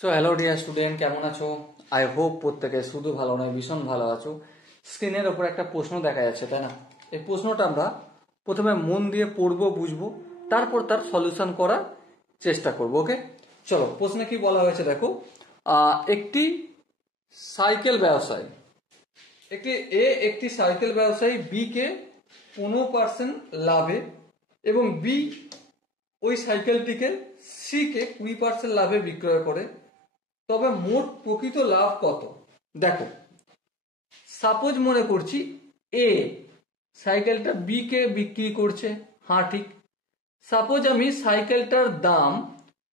So hello dear student, কেমন আছো? I hope প্রত্যেকে শুধু ভালো নয়, ভীষণ ভালো আছো। স্ক্রিনের ওপর একটা প্রশ্ন দেখা যাচ্ছে, তাই না? এই প্রশ্নটা আমরা প্রথমে মন দিয়ে পড়বো, বুঝবো, তারপর তার সলিউশন করার চেষ্টা করবো। ওকে, চলো। প্রশ্নে কি বলা হয়েছে দেখো। একটি সাইকেল ব্যবসায়ী একটি সাইকেল ব্যবসায়ী বি কে 15% লাভে এবং বি ওই সাইকেলটিকে সি কে 20% লাভে বিক্রয় করে, তবে মোট প্রকৃত লাভ কত? দেখো, সাপোজ মনে করছি এ সাইকেলটা বি কে বিক্রি করছে। হ্যাঁ, ঠিক। সাপোজ আমি সাইকেলটার দাম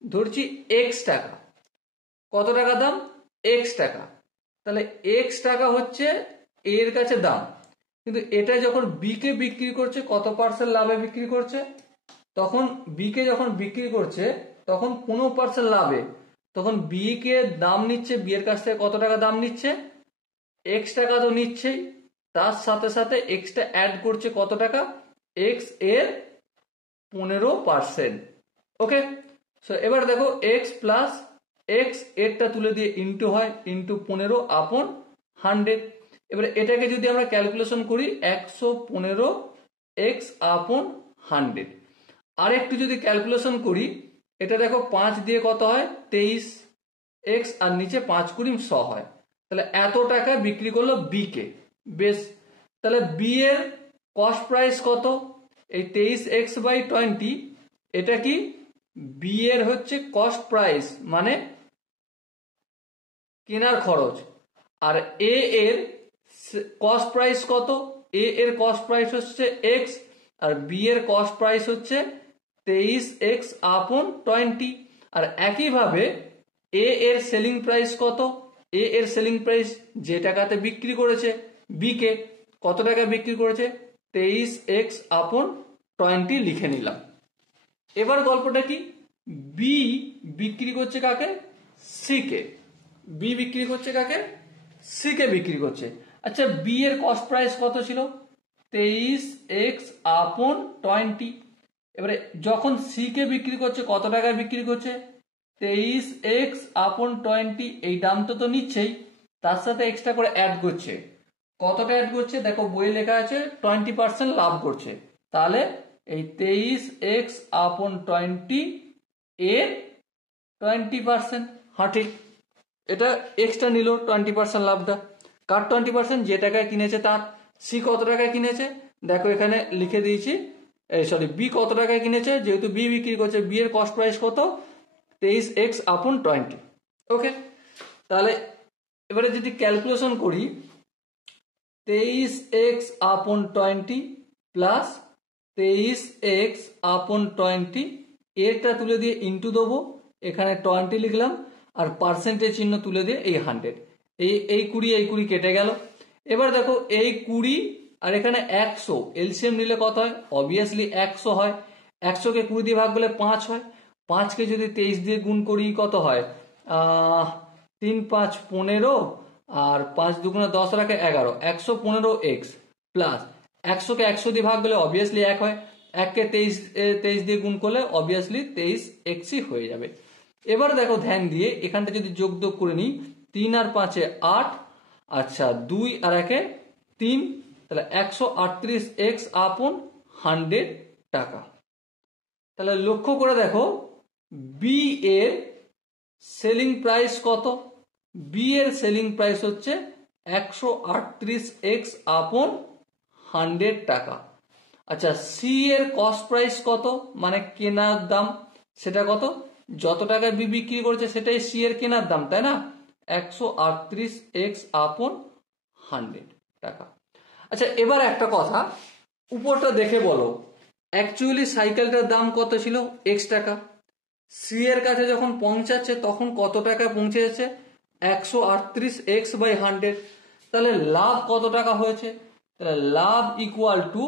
ধরছি এক্স টাকা। কত টাকা দাম? এক্স টাকা। তাহলে এক্স টাকা হচ্ছে এর কাছে দাম, কিন্তু এটা যখন বি কে বিক্রি করছে কত পার্সেন্ট লাভে বিক্রি করছে? তখন বি কে যখন বিক্রি করছে তখন 15% লাভে, তখন বি কে দাম নিচ্ছে, বি এর কাছ থেকে কত টাকা দাম নিচ্ছে? এক্স টাকা তো নিচ্ছেই, তার সাথে সাথে এক্সটা অ্যাড করছে কত টাকা? এক্স এর 15%। ওকে, সো এবার দেখো এক্স প্লাস এক্স এরটা তুলে দিয়ে ইন্টু হয়, ইন্টু 15/100। এবারে এটাকে যদি আমরা ক্যালকুলেশন করি 115 এক্স আপন 100। আর একটু যদি ক্যালকুলেশন করি, এটা দেখো 5 দিয়ে কত হয়? 23 এক্স, আর নিচে 5 কুড়ি 100 হয়। তাহলে এত টাকা বিক্রি করলো বি কে। বেশ, তাহলে বি এর কস্ট প্রাইস কত? এই 23x/20, এটা কি বি এর হচ্ছে কস্ট প্রাইস, মানে কেনার খরচ। আর এ এর কস্ট প্রাইস কত? এ এর কস্ট প্রাইস হচ্ছে এক্স, আর বি এর কস্ট প্রাইস হচ্ছে 23x/20। আর একইভাবে এ এর সেলিং প্রাইস কত? এ এর সেলিং প্রাইস যে টাকাতে বিক্রি করেছে বি কে, কত টাকা বিক্রি করেছে? 23x/20 লিখে নিলাম। এবার গল্পটা কি? বি বিক্রি করছে কাকে? C K. বি বিক্রি করছে কাকে? সি কে বিক্রি করছে। আচ্ছা, বি এর কস্ট প্রাইস কত ছিল? 23x/20। এবারে যখন সি কে বিক্রি করছে কত টাকায় বিক্রি করছে? 23x/20। এই দাম তো নিচ্ছেই, তার সাথে এক্সট্রা করে অ্যাড করছে। কতটা অ্যাড করছে দেখো, বইয়ে লেখা আছে 20% লাভ করছে। তাহলে এই 23x/20 এর 20%। হ্যাঁ, ঠিক। এটা এক্সট্রা নিল 20% লাভটা। কার 20%? যে টাকায় কিনেছে তার। সি কত টাকায় কিনেছে দেখো, এখানে লিখে দিয়েছি। সরি, বি কত টাকায় কিনেছে? যেহেতু বি বিক্রি করছে, বি এর কস্ট প্রাইস কত? 23x/20। ওকে, তাহলে এবারে যদি ক্যালকুলেশন করি, 23x/20 প্লাস 23x/20, এরটা তুলে দিয়ে ইন্টু দেবো, এখানে 20 লিখলাম, আর পার্সেন্টেজ চিহ্ন তুলে দিয়ে এই 100। এই 20 কেটে গেল। এবার দেখো এই 20 আর এখানে 100 এলসিএম নিলে কত হয়? অবভিয়াসলি 100 হয়। 100 কে 20 দিয়ে ভাগ করলে 5 হয়। 5 কে যদি 23 দিয়ে গুণ করি কত হয়? 3 5 15, আর 5 দুগুণে 10 রাখে 11, 115x প্লাস 100 কে 100 দিয়ে ভাগ করলে অবভিয়াসলি 1 হয়। 1 কে 23 দিয়ে গুণ করলে অবভিয়াসলি 23x হয়ে যাবে। এবার দেখো ধ্যান দিয়ে এখানটা যদি যোগ করে নিই, 3 আর 5 8, আচ্ছা 2 আর 1 3, তাহলে 138x/100 টাকা। তাহলে লক্ষ্য করে দেখো বি এর সেলিং প্রাইস কত? বি এর সেলিং প্রাইস হচ্ছে 138x/100 টাকা। আচ্ছা, সি এর কস্ট প্রাইস কত, মানে কেনার দাম, সেটা কত? যত টাকায় বি বিক্রি করেছে সেটাই সি এর কেনার দাম, তাই না? 138x/100 টাকা। আচ্ছা, এবার একটা কথা, উপরটা দেখে বলো, অ্যাকচুয়ালি সাইকেলটার দাম কত ছিল? এক্স টাকা। সি এর কাছে যখন পৌঁছাচ্ছে তখন কত টাকায় পৌঁছে যাচ্ছে? 138x/100। তাহলে লাভ কত টাকা হয়েছে? তাহলে লাভ ইকুয়াল টু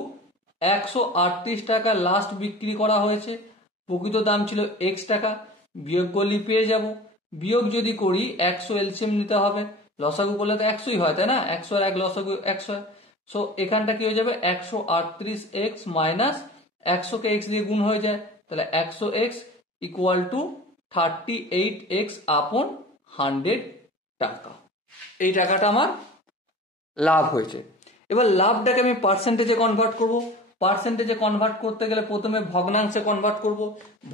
138 টাকা লাস্ট বিক্রি করা হয়েছে, প্রকৃত দাম ছিল এক্স টাকা। বিয়োগ করলে পেয়ে যাব। বিয়োগ যদি করি 100 এলসিএম নিতে হবে, লসাগু করলে তো 100ই হয়, তাই না? 100 আর 1 লসাগু 100 হয়। সো এখানটা কি হয়ে যাবে? 138x মাইনাস 100 কে x দিয়ে গুণ হয়ে যায়, তাহলে 100x ইকুয়াল টু 38x আপন 100 টাকা। এই টাকাটা আমার লাভ হয়েছে। এবার লাভটাকে আমি পার্সেন্টেজে কনভার্ট করব। পার্সেন্টেজে কনভার্ট করতে গেলে প্রথমে ভগ্নাংশে কনভার্ট করব।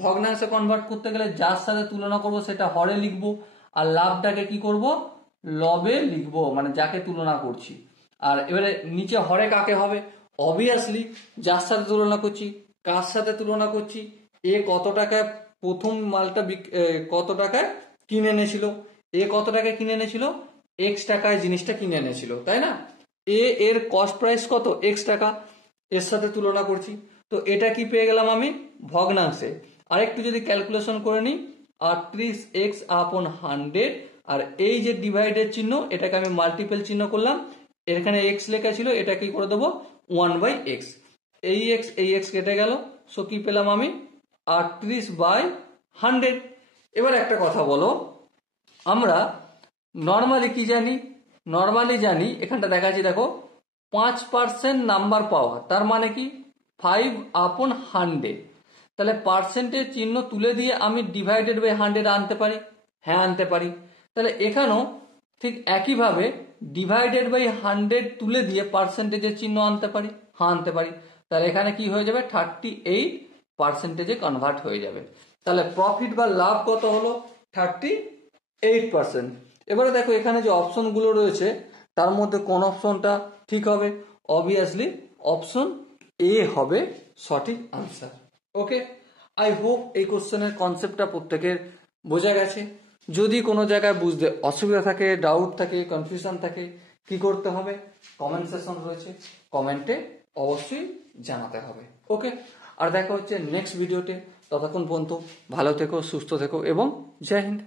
ভগ্নাংশে কনভার্ট করতে গেলে যার সাথে তুলনা করব সেটা হরে লিখব, আর লাভটাকে কি করব, লবে লিখব, মানে যাকে তুলনা করছি। আর এবারে নিচে হরে কাকে হবে, অবভিয়াসলি যার সাথে তুলনা করছি। কার সাথে তুলনা করছি, এ কত টাকায় প্রথম মালটা কত টাকায় কিনে এনেছিল, এ কত টাকায় কিনে এনেছিল, এক্স টাকায় জিনিসটা কিনে এনেছিল, তাই না। এর কস্ট প্রাইস কত, এক্স টাকা, এর সাথে তুলনা করছি। তো এটা কি পেয়ে গেলাম আমি, ভগ্নাংশে। আরেকটু যদি ক্যালকুলেশন করে নিই, 38x আপন 100, আর এই যে ডিভাইডের চিহ্ন এটাকে আমি মাল্টিপল চিহ্ন করলাম, এখানে এক্স লেখা ছিল, এটা কি করে দেবো 1/x। এই এক্স কেটে গেল, সো কি পেলাম আমি 38/100। এবার একটা কথা বলো, আমরা নর্মালি কি জানি, নর্মালি জানি এখানটা দেখাচ্ছি দেখো 5% নাম্বার পাওয়া, তার মানে কি 5/100। তাহলে পার্সেন্টের চিহ্ন তুলে দিয়ে আমি ডিভাইডেড বাই 100 আনতে পারি, হ্যাঁ আনতে পারি। তাহলে এখানেও ঠিক একইভাবে ডিভাইডেড বাই 100 তুলে দিয়ে পার্সেন্টেজের চিহ্ন আনতে পারি, হ্যাঁ আনতে পারি। তাহলে এখানে কি হয়ে যাবে, 38% কনভার্ট হয়ে যাবে। তাহলে প্রফিট বা লাভ কত হলো, 38%। এবারে দেখো এখানে যে অপশনগুলো রয়েছে তার মধ্যে কোন অপশনটা ঠিক হবে, অবভিয়াসলি অপশন এ হবে সঠিক আনসার। ওকে, আই হোপ এই কোশ্চেনের কনসেপ্টটা প্রত্যেকের বোঝা গেছে। যদি কোনো জায়গায় বুঝতে অসুবিধা থাকে, ডাউট থাকে, কনফিউশন থাকে, কি করতে হবে, কমেন্ট সেকশন রয়েছে, কমেন্টে অবশ্যই জানাতে হবে। ওকে, আর দেখা হচ্ছে নেক্সট ভিডিওতে। ততক্ষণ পর্যন্ত ভালো থেকো, সুস্থ থেকো এবং জয় হিন্দ।